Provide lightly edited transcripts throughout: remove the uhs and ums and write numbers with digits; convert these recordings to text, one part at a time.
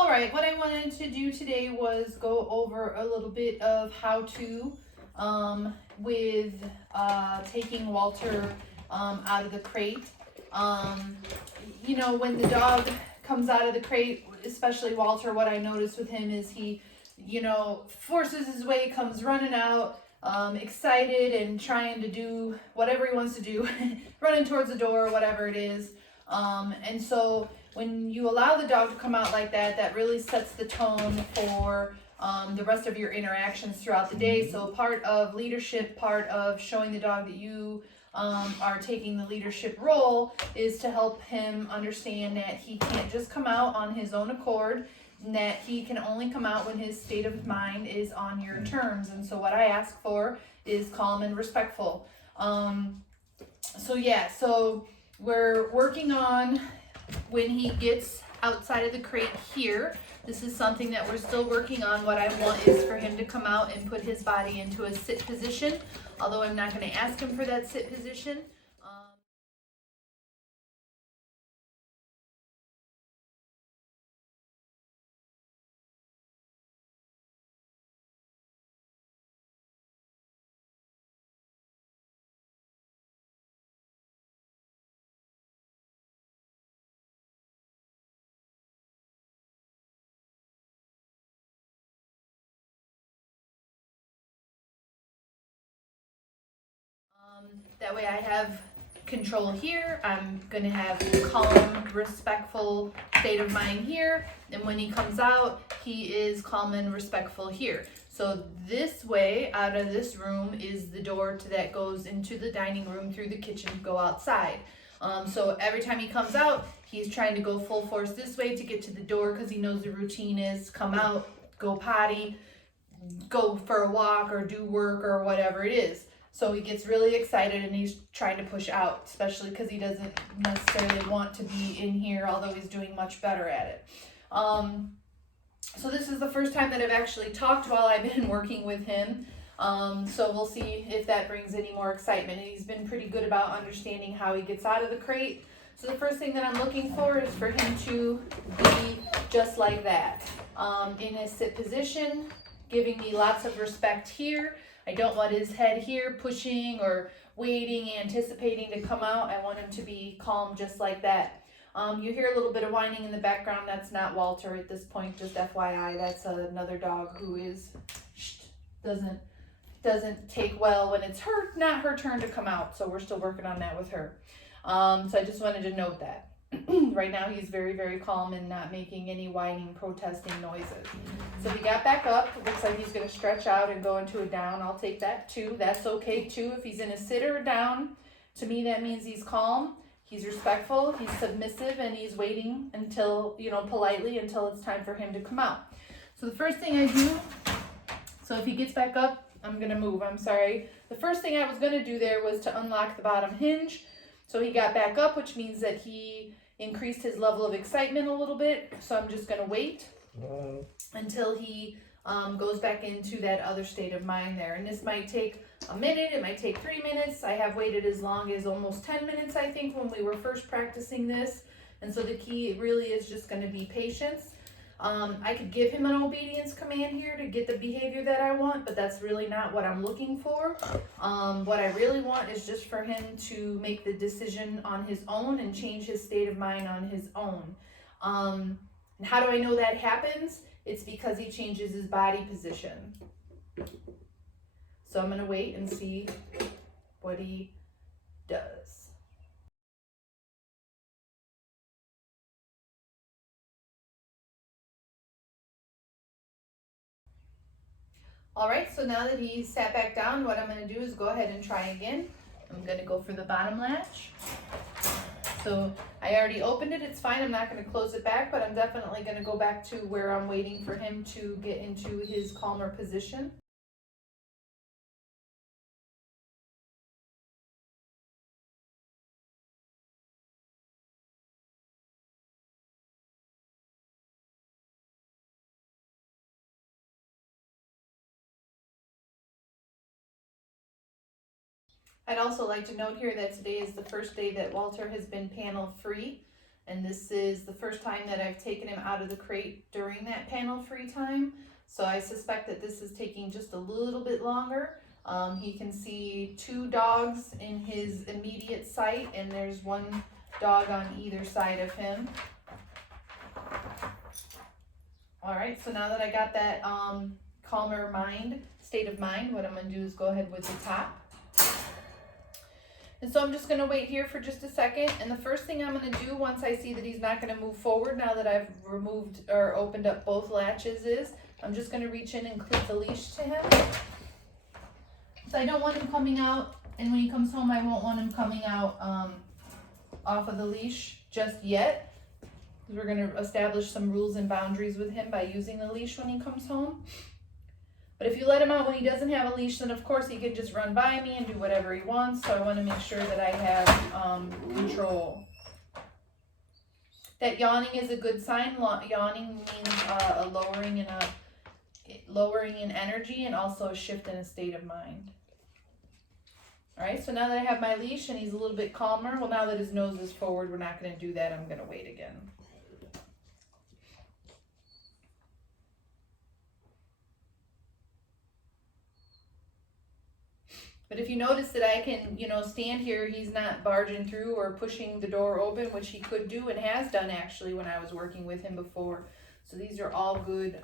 All right, what I wanted to do today was go over a little bit of how to with taking Walter out of the crate. Um, when the dog comes out of the crate, especially Walter, what I noticed with him is he, forces his way, comes running out, excited and trying to do whatever he wants to do, running towards the door, whatever it is. And so when you allow the dog to come out like that, that really sets the tone for the rest of your interactions throughout the day. So part of leadership, part of showing the dog that you are taking the leadership role is to help him understand that he can't just come out on his own accord, and that he can only come out when his state of mind is on your terms. And so what I ask for is calm and respectful. So we're working on when he gets outside of the crate here. This is something that we're still working on. What I want is for him to come out and put his body into a sit position, although I'm not going to ask him for that sit position. That way I have control here. I'm going to have calm, respectful state of mind here. And when he comes out, he is calm and respectful here. So this way, out of this room, is the door that goes into the dining room through the kitchen to go outside. So every time he comes out, he's trying to go full force this way to get to the door because he knows the routine is come out, go potty, go for a walk or do work or whatever it is. So he gets really excited and he's trying to push out, especially because he doesn't necessarily want to be in here, although he's doing much better at it. So this is the first time that I've actually talked while I've been working with him. So we'll see if that brings any more excitement. And he's been pretty good about understanding how he gets out of the crate. So the first thing that I'm looking for is for him to be just like that, in a sit position, giving me lots of respect here. I don't want his head here pushing or waiting, anticipating to come out. I want him to be calm just like that. You hear a little bit of whining in the background. That's not Walter at this point, just FYI. That's another dog who doesn't take well when it's not her turn to come out. So we're still working on that with her. So I just wanted to note that. Right now he's very, very calm and not making any whining, protesting noises. So he got back up. Looks like he's going to stretch out and go into a down. I'll take that too. That's okay too. If he's in a sit or a down, to me that means he's calm, he's respectful, he's submissive, and he's waiting until, politely until it's time for him to come out. So the first thing I do, so if he gets back up, I'm going to move. I'm sorry. The first thing I was going to do there was to unlock the bottom hinge. So he got back up, which means that he increased his level of excitement a little bit. So I'm just going to wait until he goes back into that other state of mind there. And this might take a minute, it might take 3 minutes. I have waited as long as almost 10 minutes, I think, when we were first practicing this. And so the key really is just going to be patience. I could give him an obedience command here to get the behavior that I want, but that's really not what I'm looking for. What I really want is just for him to make the decision on his own and change his state of mind on his own. And how do I know that happens? It's because he changes his body position. So I'm going to wait and see what he does. All right, so now that he sat back down, what I'm going to do is go ahead and try again. I'm going to go for the bottom latch. So I already opened it, it's fine, I'm not going to close it back, but I'm definitely going to go back to where I'm waiting for him to get into his calmer position. I'd also like to note here that today is the first day that Walter has been panel free. And this is the first time that I've taken him out of the crate during that panel free time. So I suspect that this is taking just a little bit longer. He can see 2 dogs in his immediate sight, and there's 1 dog on either side of him. All right, so now that I got that calmer state of mind, what I'm gonna do is go ahead with the top. And so I'm just gonna wait here for just a second. And the first thing I'm gonna do once I see that he's not gonna move forward now that I've removed or opened up both latches is, I'm just gonna reach in and clip the leash to him. So I don't want him coming out, and when he comes home, I won't want him coming out off of the leash just yet. We're gonna establish some rules and boundaries with him by using the leash when he comes home. But if you let him out when he doesn't have a leash, then of course he can just run by me and do whatever he wants. So I want to make sure that I have control. That yawning is a good sign. Yawning means a lowering in energy and also a shift in a state of mind. All right, so now that I have my leash and he's a little bit calmer, well, now that his nose is forward, we're not going to do that. I'm going to wait again. But if you notice that I can, stand here, he's not barging through or pushing the door open, which he could do and has done actually when I was working with him before. So these are all good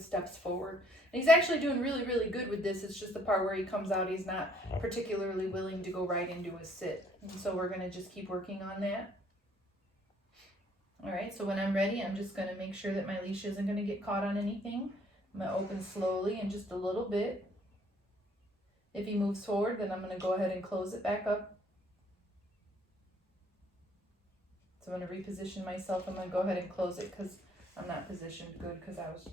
steps forward. And he's actually doing really, really good with this. It's just the part where he comes out, he's not particularly willing to go right into a sit. And so we're gonna just keep working on that. All right, so when I'm ready, I'm just gonna make sure that my leash isn't gonna get caught on anything. I'm gonna open slowly and just a little bit. If he moves forward, then I'm going to go ahead and close it back up. So I'm going to reposition myself. I'm going to go ahead and close it because I'm not positioned good because I was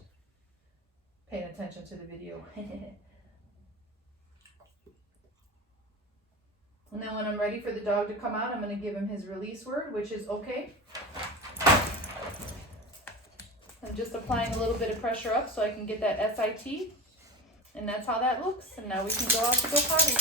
paying attention to the video. And then when I'm ready for the dog to come out, I'm going to give him his release word, which is okay. I'm just applying a little bit of pressure up so I can get that SIT. And that's how that looks. And now we can go out to go potty.